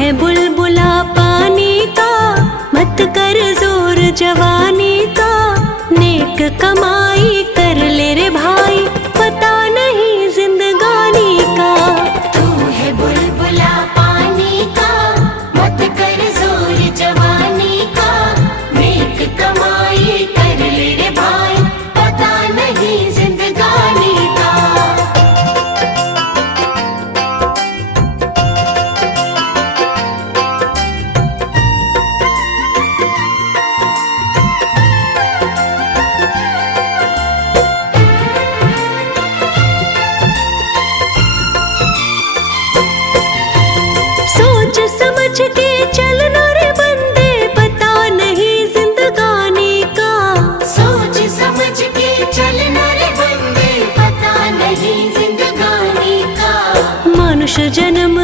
है बुलबुला पानी का, मत कर जोर जवानी का। नेक कमाई कर ले रे भाई, पता नहीं जिंदगानी का। तू है बुलबुला पानी का, मत कर जोर जवानी का। नेक कमाई कर ले रे भाई, पता नहीं जिंदगानी का। सोच समझ के चलना रे बंदे, पता नहीं जिंदगानी का। सोच समझ के चलना रे बंदे, पता नहीं जिंदगानी का। मनुष्य जन्म